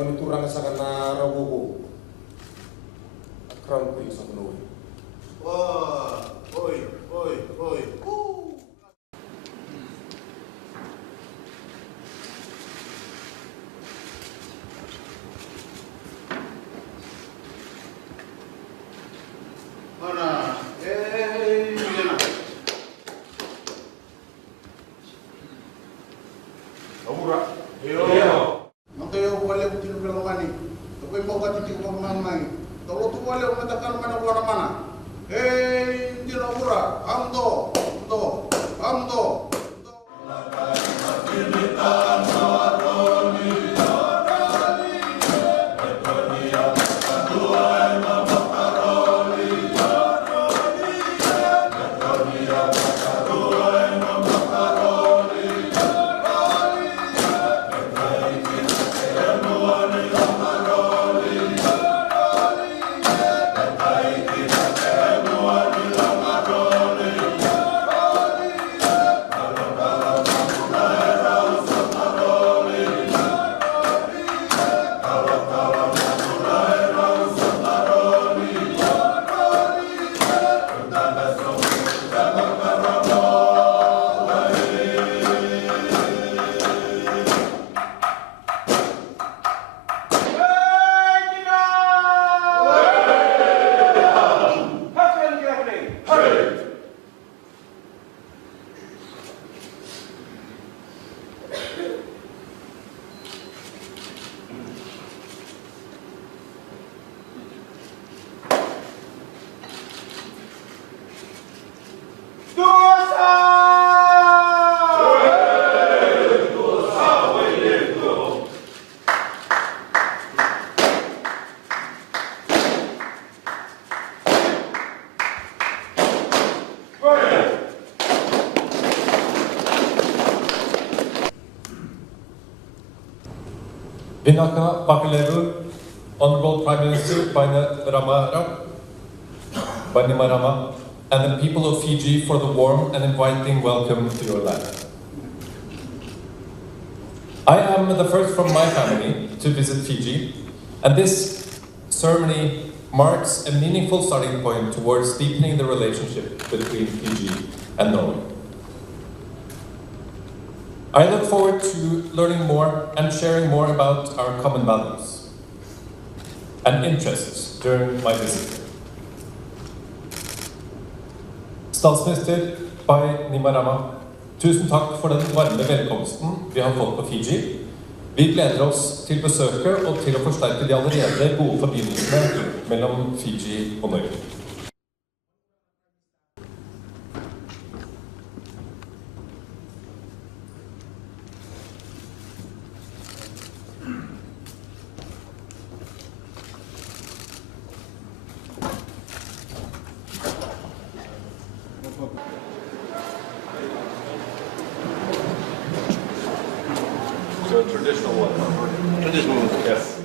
moniturang sa kanarabubo, Crown Prince of Norway. Oi. Mana? Yana. Abura. Makayo wala ko tinublang mani. Tapos mo ka titik mo mamay. Tawo tu wala ko matakar mana wala mana. Hindi na abura. Amdo. Vinaka Bakalevu, Honorable Prime Minister Bainimarama, and the people of Fiji for the warm and inviting welcome to your land. I am the first from my family to visit Fiji, and this ceremony marks a meaningful starting point towards deepening the relationship between Fiji and Norway. I look forward to learning more and sharing more about our common values and interests during my visit. Statsminister Bainimarama, tusen takk for den varme velkomsten vi har fått på Fiji. Vi gleder oss til besøket og til å forsterke de allerede gode forbindelsene mellom Fiji og Norge. So traditional one. Traditional one. Yes.